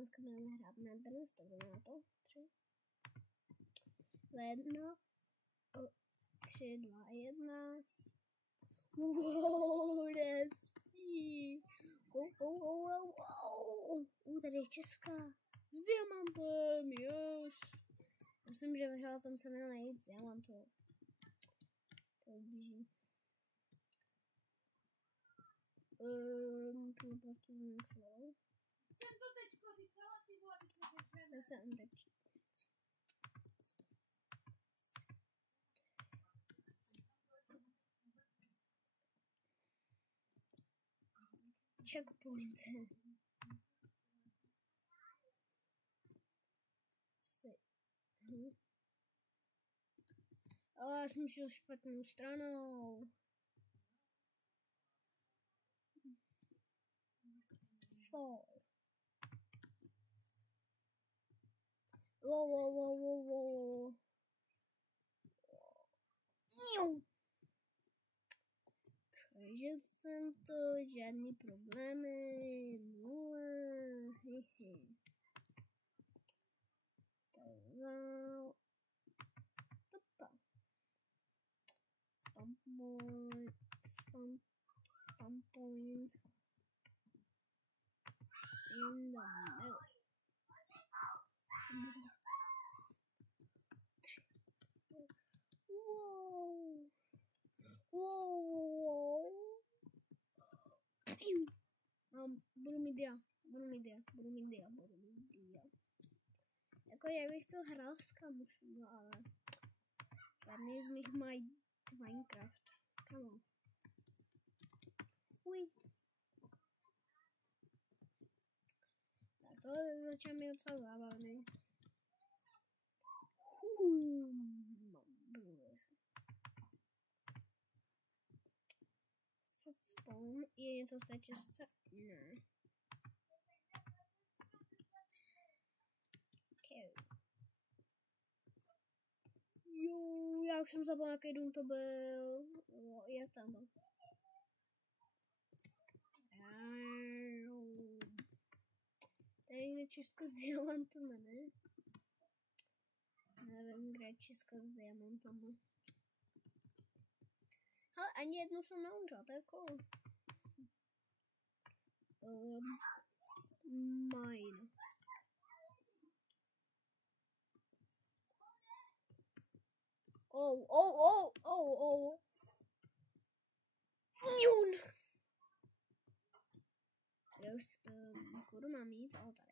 dneska budeme hrát na Netherlands, to bude na to. 3, 2, 1. 3, 2, 1. Wow, hezký. Tady je Česká. S diamantem, yes. Myslím, že vyhrál tam se měl nejít diamantů. To běží. Jsem to teďko říkala, ty vole, Já jsem teď. Checkpoint. Co se... já jsem šel špatnou stranou. Wow. Takže jsem to, žádný problémy, nula, spam point in the middle. Wow. Budu mít dia. Jako já bych to hrál s kamošem, ale žádný z mých mají Minecraft. Come on. Uj. Tak to začal mi docela zábavný. Set spawn je něco z té čistce? Ne. Okay. Jo, já už jsem zapomněl, jaký dům to byl. Je tam byl. To je někde Česko s diamantama, ne? Nevím, kde je Česko s diamantama. Ale ani jednou jsem neumřel, to je cool. Mine. Njun. Já už kudu mám jít, ale tady.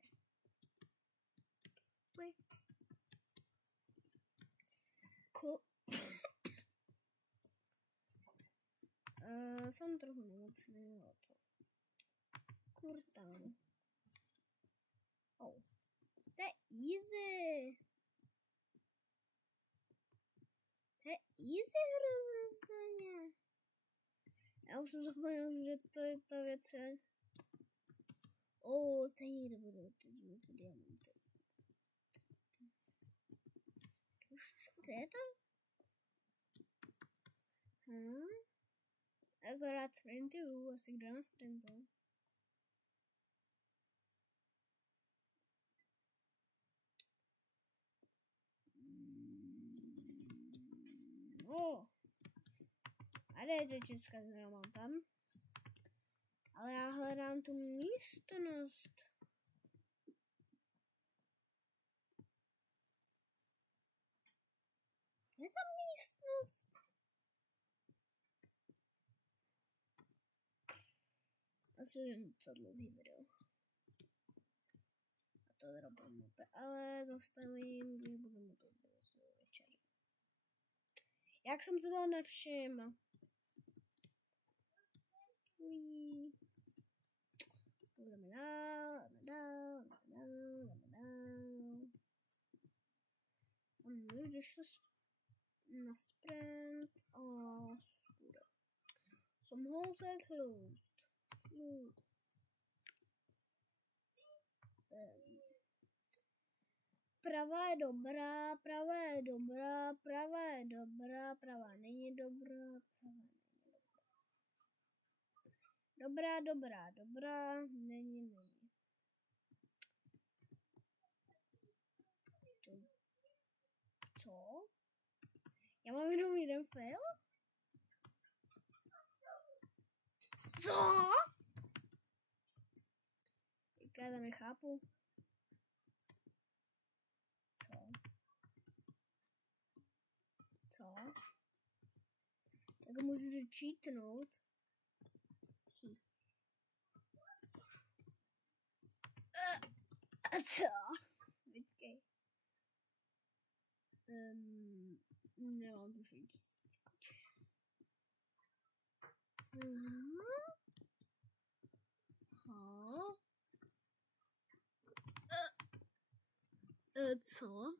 Uj. Cool. Jsem trochu nemocný, ale co? Kurtán. To je easy. To je easy hrozně. Já už jsem zapomněl, že to je ta věc. Tady někde budou ty diamanty. Kde je to? Akorát sprintuju, asi kdo na sprintu. A jde do Česka s diamantem. Ale já hledám tu místnost. Je tam místnost? Asi jen co dlouhý video. A to vyrobím opět, ale zastavím, když budeme to večer. Jak jsem se toho nevšiml? Budeme dál. A my už šli na sprint a studa. Some holes are closed. Pravá je dobrá, pravá není dobrá, dobrá, není. Já mám jenom jeden fail? Co? Já to nechápu. Co? Tak můžu cheatnout. A co? Počkej. Nemám to říct. Co?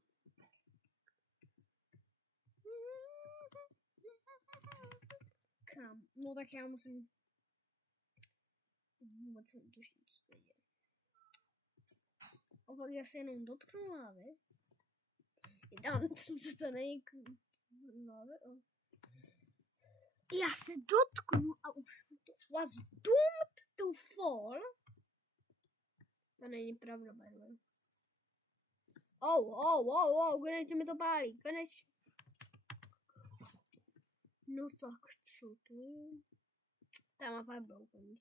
Kam? No tak já musím... Vůbec netuším, co to je. A pak já se jenom dotknu hlavy. Tam, co to není hlavy. Já se dotknu a už to was doomed to fall. To není pravda, by the way. Konečně mi to pálí, konečně. No tak, co to je? Ta mapa je broken.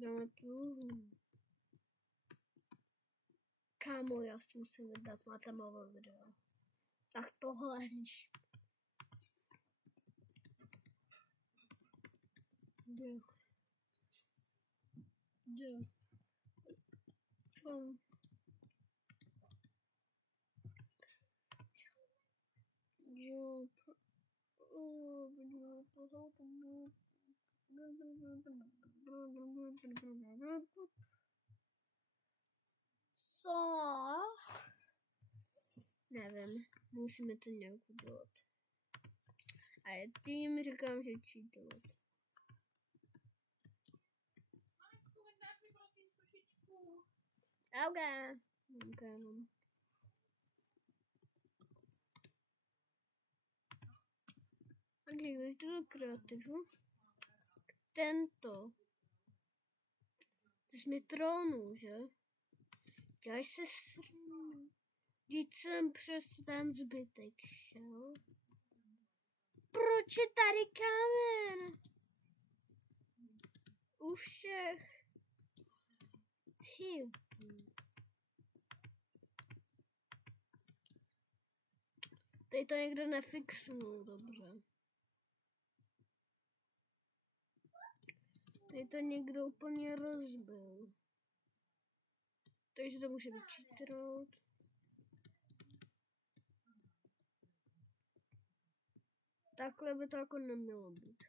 Dáme tu. Kámo, já si musím vydat matemové video. Tak tohle říč. Jde. Co? Co? Nevím, musíme to nějak udělat. A tím říkám, že cheatovat. Okay. Takže když jdu do kreativu, tento. Ty jsi mi trollnul, že? Děláš se sranu. Vždyť jsem přes ten zbytek šel. Proč je tady kámen? U všech. Ty. Tady to někdo nefixnul, dobře. Tady to někdo úplně rozbil. Takže to může být cheatrout. Takhle by to jako nemělo být.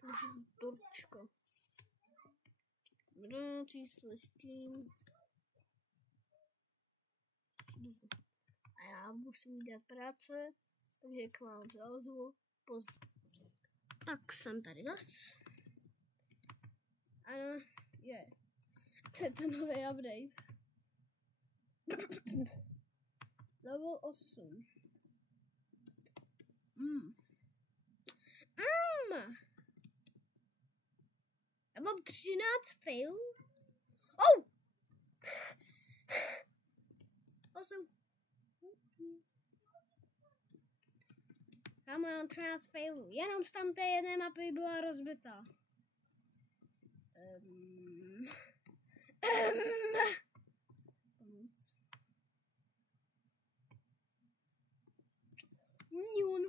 To už je turčko. Vrátí se s tím. A já musím dělat práce, takže k vám se ozvu. Tak jsem tady zas. Ano, je. To je to nový update. Level 8. Já mám 13 failů. Oh! 8. Já mám 13 failů. Jenom z tam té jedné mapy byla rozbitá. Njun.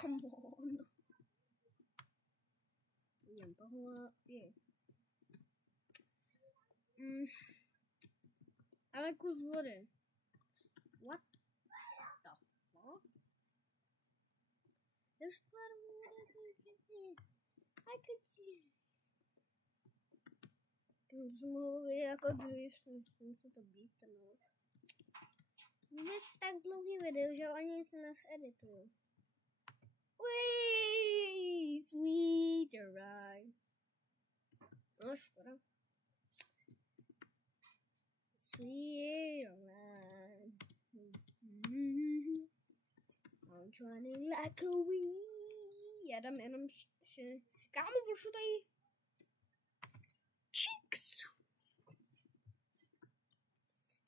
Come on. Jen tohle je. Ale kus vody. What the fuck? There's blood of water. I could see. Jsem mluvil jako dřív, musím se to beatnout. Je tak dlouhý video, že ani se nás edituju. Wee, sweeter ride. No, škoda. Sweeter ride. I'm trying like a wee. Já dám jenom 4. Kámo, pošlu tady. Cheeks.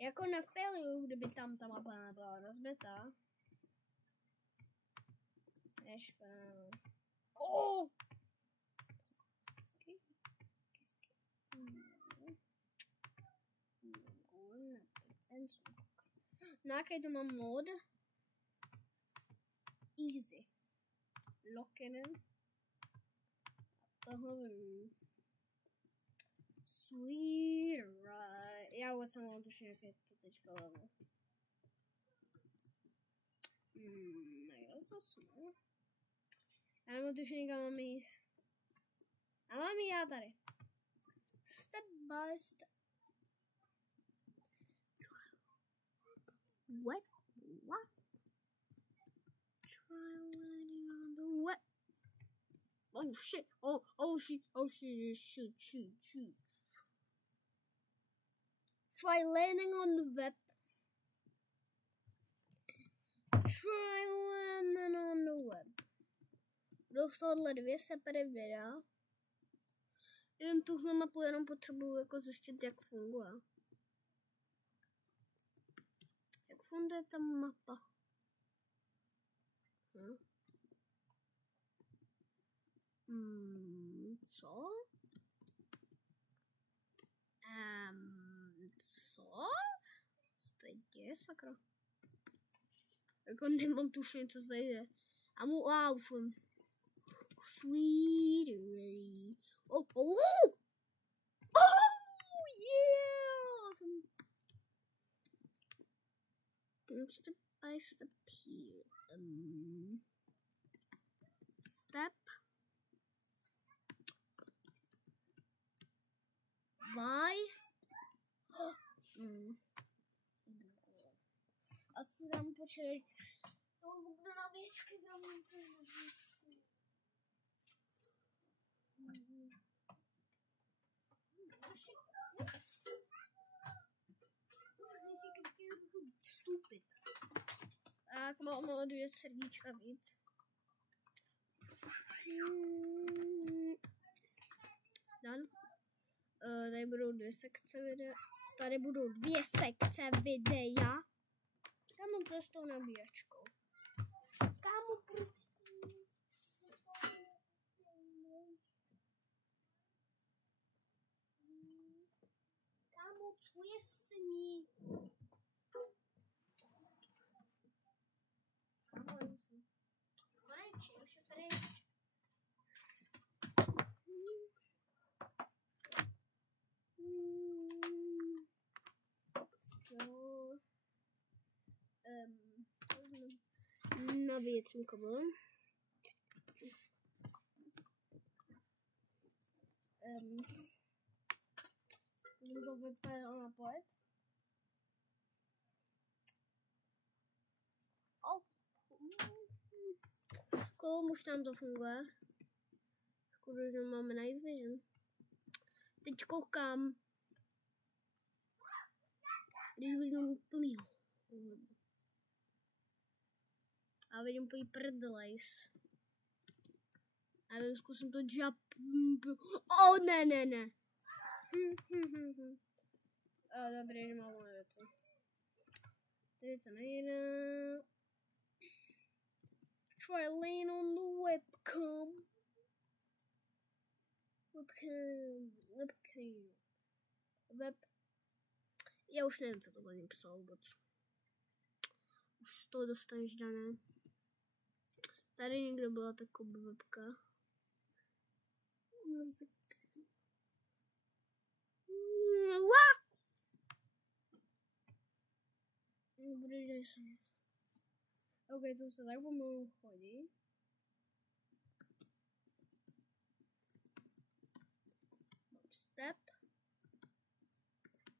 Jako nefailuju, kdyby tam ta mapa nebyla rozbitá. Neškoda. Oh! Na jaký to mám mod? Easy. Lockinen. Tohle. Sweet ride. Já vůbec jsem mám tušení, jak je to teďka level. Nejde to jsme. Já nemám tušení, kam mám jít. A mám jít já tady. Step by step. What? What? Try landing on the what? Oh shit! Oh shit! Shoot! Try landing on the web. Try landing on the web. Z tohohle 2 separate videa. Jen tuhle mapu jenom potřebuju jako zjistit, jak funguje. Jak funguje ta mapa? Co? Co? Co tady děje, sakra? Jako nemám tušení, co tady je. A mu aufum. Sweet really. Oh, yeah! Step by step here. Step by. Asi dám počkej. Budu na věčky, dám na věčky. Stupid. Tak mám 2 srdíčka víc. Dan. Tady budou 2 sekce videa. Tady budou 2 sekce videa. Kámo, to s tou nabíjačkou. Kámo, proč? Kámo, co je s ní? Kámo, konečně, už je pryč. Na větším kabelem. Můžu to vypadat na pojet. Kolik už tam to funguje? Škoda, že máme night vision. Teď koukám. Když vidím plnýho. A vidím úplný prdlejs. A já zkusím to jump. Oh, ne. Dobrý, nemám moje věci. Tady to nejde. Try lean on the webcam. Web. Já už nevím, co to bude psal vůbec. Už z toho dostaneš dané. Tady někde byla taková webka. Ok, to se tak pomalu chodí. Step.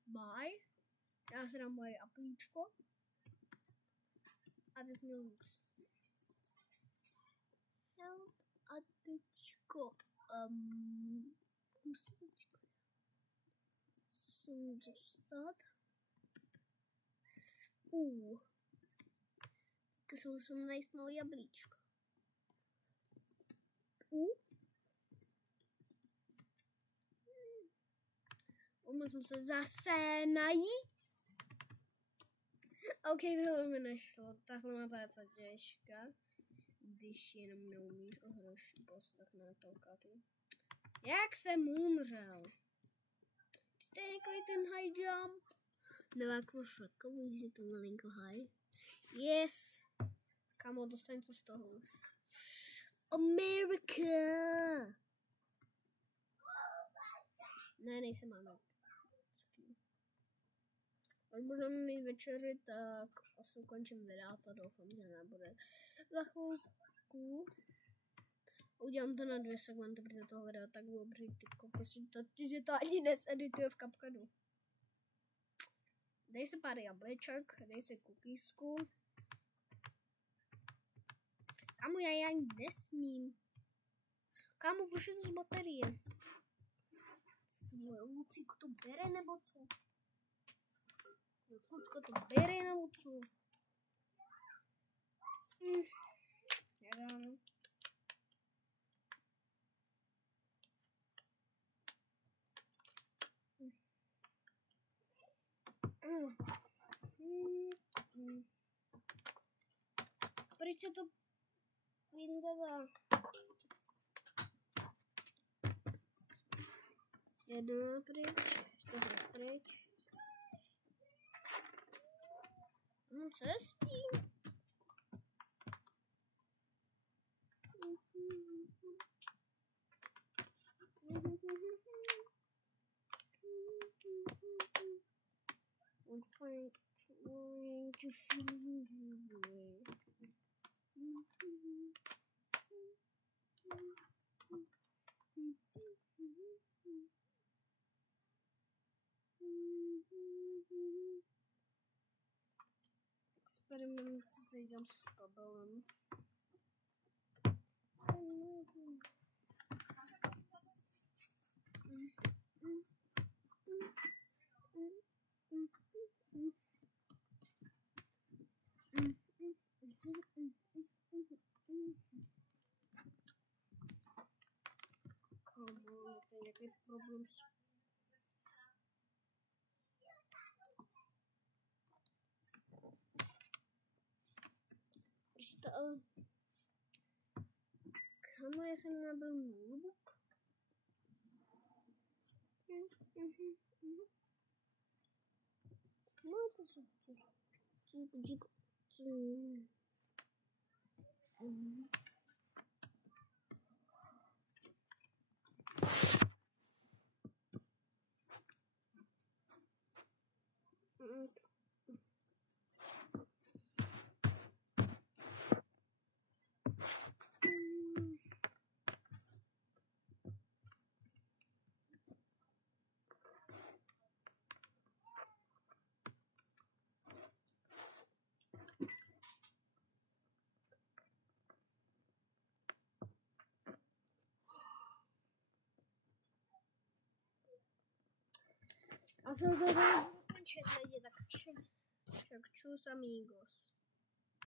By. Já si dám moje aplíčko. A teď měl růst. health a teďko musím dostat. Tak si musím najít malý jablíčko. Musím se zase najít. OK, tohle mi nešlo. Takhle má práce těžká. Když jenom neumíš ohrožit poslechnout tolkaty. Jak jsem umřel? To je nějaký ten high jump? Nebo jako šokový, že to malinko high. Yes! Kamo, dostaň co z toho už. America! Ne, nejsem americký. Až budeme mít večeři, tak asi ukončím videa, to doufám, že nebude za chvilku. Udělám to na 2 segmenty, protože toho videa tak dobří, ty kokos, že to ani nesedituje v CapCutu. Dej si pár jableček, dej si cookiesku. Kámo, já ani nesním. Kámo, pošli to z baterie. Svoje Lucíko to bere nebo co? Lucíko to bere nebo co? Nedám. Proč se to vyndává? Jedno pryč, tohle pryč. No co s tím? I'm trying to feel you. Experiment jdem s kabelem. Come on, to je nějaký problém s... Kamo, já jsem nabil notebook. No, to jsou... Díku. A jsem to budu končit lidi, tak čus amigos.